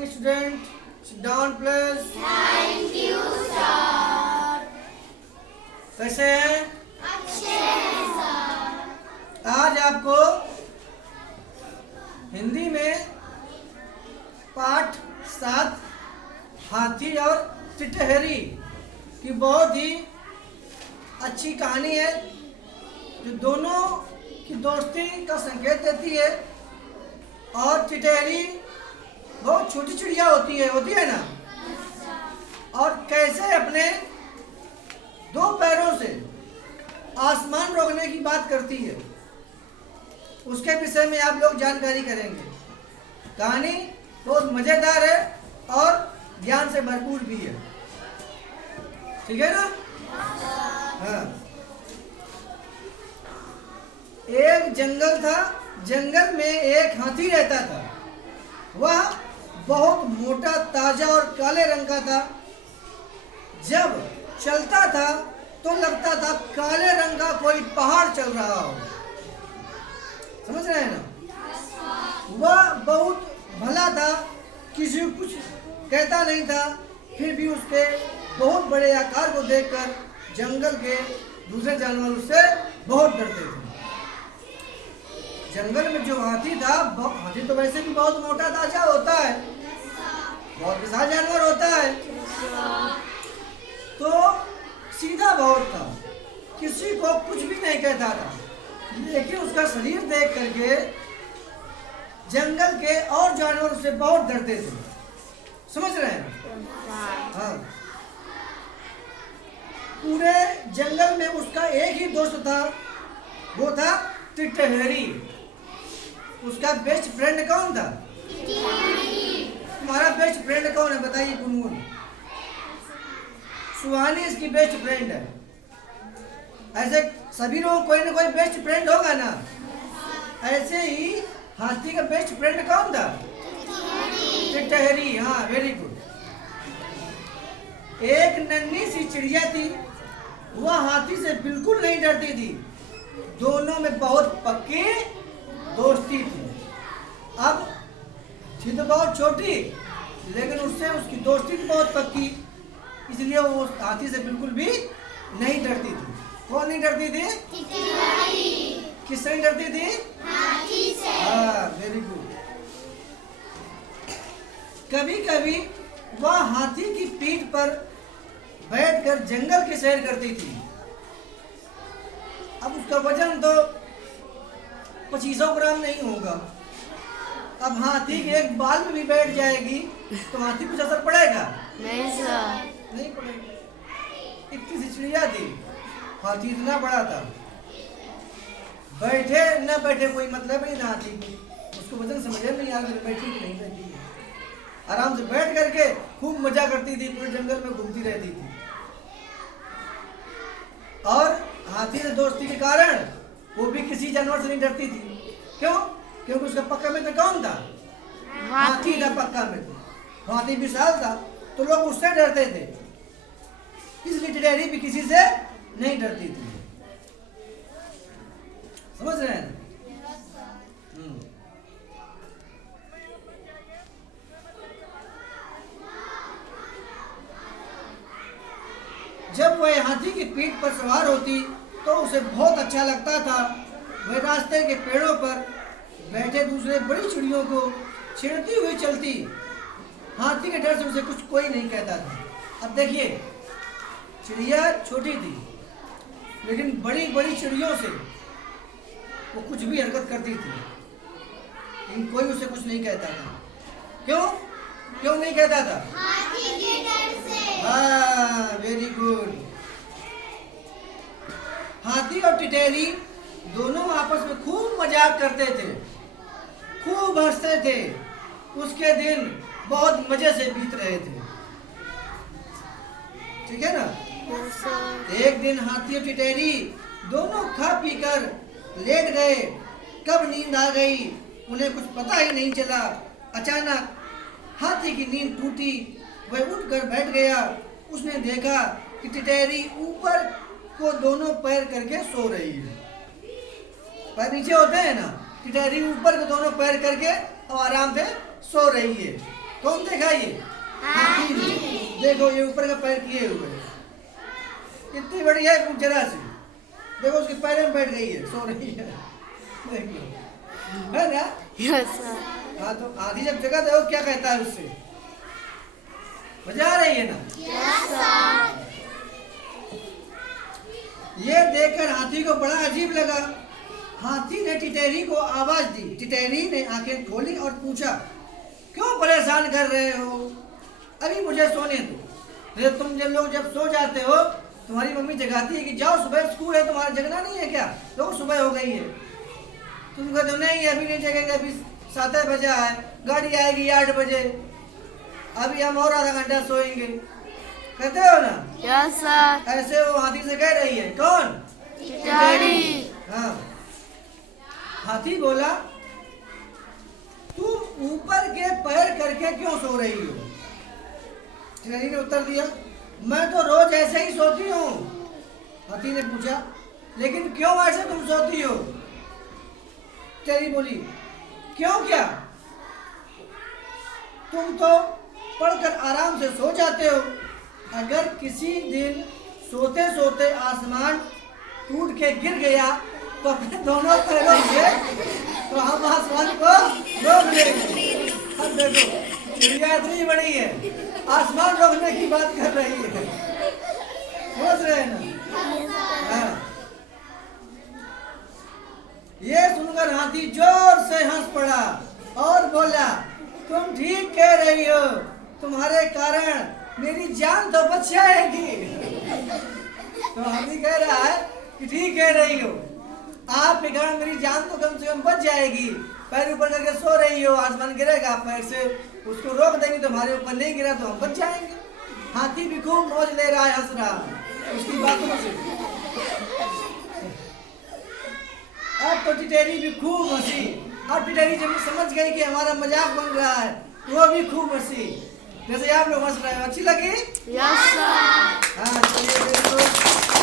morning, student. Sit down, please. Thank you, sir. कैसे हैं? अच्छे हैं, सर. आज आपको हिंदी में पाठ 7 हाथी और टिटहरी की बहुत ही अच्छी कहानी है, जो दोनों की दोस्ती का संकेत देती है। और टिटहरी बहुत छोटी चिड़िया होती है ना, और कैसे अपने 2 पैरों से आसमान रोकने की बात करती है, उसके विषय में आप लोग जानकारी करेंगे। कहानी बहुत मजेदार है और ज्ञान से भरपूर भी है, ठीक है ना? हाँ। एक जंगल था, जंगल में एक हाथी रहता था। वह बहुत मोटा, ताजा और काले रंग का था। जब चलता था तो लगता था काले रंग का कोई पहाड़ चल रहा हो। समझ रहे हैं ना? वह बहुत भला था, किसी को कुछ कहता नहीं था। फिर भी उसके बहुत बड़े आकार को देखकर जंगल के दूसरे जानवर उससे बहुत डरते थे। जंगल में जो हाथी था, हाथी तो वैसे भी बहुत मोटा ताजा होता है, बहुत विशाल जानवर होता है, तो सीधा बहुत था, किसी को कुछ भी नहीं कहता था। लेकिन उसका शरीर देख करके जंगल के और जानवर उससे बहुत डरते थे। समझ रहे हैं? हाँ। पूरे जंगल में उसका एक ही दोस्त था, वो था टिटहरी। उसका बेस्ट फ्रेंड कौन था? तुम्हारा बेस्ट फ्रेंड कौन है, बताइए गुनगुन? सुहानी इसकी बेस्ट फ्रेंड है। ऐसे सभी लोग कोई ना कोई बेस्ट फ्रेंड होगा ना। ऐसे ही हाथी का बेस्ट फ्रेंड कौन था? टिटहरी। हाँ, वेरी गुड। एक नन्ही सी चिड़िया थी, वह हाथी से बिल्कुल नहीं डरती थी। दोनों में बहुत पक्की दोस्ती थी। अब थी तो बहुत छोटी, लेकिन उससे उसकी दोस्ती थी बहुत पक्की, इसलिए वो हाथी से बिल्कुल भी नहीं डरती थी। कौन नहीं डरती थी? किससे नहीं डरती थी? हाथी से. हाँ, वेरी गुड। कभी कभी वह हाथी की पीठ पर बैठकर जंगल की सैर करती थी। अब उसका वजन तो 2500 ग्राम नहीं होगा। अब हाथी के एक बाल में भी बैठ जाएगी तो हाथी कुछ असर पड़ेगा? नहीं सर. नहीं पड़ेगा। इतनी सी चिड़िया थी, हाथी इतना बड़ा था। बैठे न बैठे कोई मतलब नहीं था हाथी को। उसको वजन समझ में नहीं आ रहा, बैठी कि नहीं बैठी। आराम से बैठ करके खूब मजा करती थी, पूरे जंगल में घूमती रहती थी। और हाथी से दोस्ती के कारण वो भी किसी जानवर से नहीं डरती थी। क्यों? क्योंकि उसका पक्का मित्र कौन था? हाथी था पक्का मित्र। हाथी विशाल था तो लोग उससे डरते थे, इसलिए टिटहरी भी किसी से नहीं डरती थी। समझ रहे हैं? जब वह हाथी की पीठ पर सवार होती तो उसे बहुत अच्छा लगता था। वह रास्ते के पेड़ों पर बैठे दूसरे बड़ी चिड़ियों को छेड़ती हुई चलती। हाथी के डर से उसे कुछ कोई नहीं कहता था। अब देखिए, चिड़िया छोटी थी, लेकिन बड़ी बड़ी चिड़ियों से वो कुछ भी हरकत करती थी, लेकिन कोई उसे कुछ नहीं कहता था। क्यों? क्यों नहीं कहता था? हाथी के डर से. हाँ, वेरी गुड। हाथी और टिटहरी दोनों आपस में खूब मजाक करते थे, खूब हंसते थे। उसके दिन बहुत मजे से बीत रहे थे, ठीक है ना? एक दिन हाथी और टिटहरी दोनों खा पी कर लेट गए। कब नींद आ गई उन्हें कुछ पता ही नहीं चला। अचानक हाथी की नींद टूटी, वह उठकर बैठ गया। उसने देखा कि टिटहरी ऊपर को दोनों पैर करके सो रही है। पैर नीचे होते हैं ना, टिटहरी ऊपर को दोनों पैर करके और आराम से सो रही है। कौन देखा ये? हाथी ने। देखो ये ऊपर का पैर किए हुए है, कितनी बड़ी है जरा सी, देखो उसके पैर में बैठ गई है, सो रही है, देखो है ना। Yes, sir. हाँ तो हाथी जब जगह देखो क्या कहता है उससे, मजा आ रही है ना। Yes, sir. ये देखकर हाथी को बड़ा अजीब लगा। हाथी ने टिटेरी को आवाज दी। टिटेरी ने आंखें खोली और पूछा, क्यों परेशान कर रहे हो? अभी मुझे सोने दो। अरे तुम जब सो जाते हो तुम्हारी मम्मी जगाती है कि जाओ सुबह स्कूल है, तुम्हारा जगना नहीं है क्या? तो सुबह हो गई है। तुम कहते हो नहीं अभी नहीं जगेंगे, अभी 7 बजा है, गाड़ी आएगी 8 बजे, अभी हम और आधा घंटा सोएंगे, कहते हो ना। Yes, sir. ऐसे वो हाथी से कह रही है। कौन? Daddy. हाँ। हाथी बोला, तुम ऊपर के पैर करके क्यों सो रही हो? टिटेरी ने उत्तर दिया, मैं तो रोज ऐसे ही सोती हूँ। हाथी ने पूछा, लेकिन क्यों ऐसे तुम सोती हो? टिटेरी बोली, क्यों क्या? तुम तो पढ़कर आराम से सो जाते हो। अगर किसी दिन सोते सोते आसमान टूट के गिर गया तो अपने दोनों पैरों से तो हम आसमान को रोक लेंगे। अब देखो चिड़िया इतनी बड़ी है, आसमान रोकने की बात कर रही है, समझ रहे हैं ना। हाँ। ये सुनकर हाथी जोर से हंस पड़ा और बोला, तुम ठीक कह रही हो, तुम्हारे कारण मेरी जान तो बच जाएगी। तो हाथी कह रहा है कि ठीक कह रही हो, आपके कारण मेरी जान तो कम से कम बच जाएगी। पैर ऊपर करके सो रही हो, आसमान गिरेगा, पैर से उसको रोक देंगे तो हमारे ऊपर नहीं गिरा तो हम बच जाएंगे। हाथी भी खूब मौज ले रहा है, हंस रहा है उसकी बातों से। अब तो टिटेरी भी खूब हंसी। अब टिटेरी जब समझ गई कि हमारा मजाक बन रहा है वो भी खूब हंसी, जैसे आप लोग हंस रहे हो। अच्छी लगी? Yes, sir. हाँ चलिए देखो।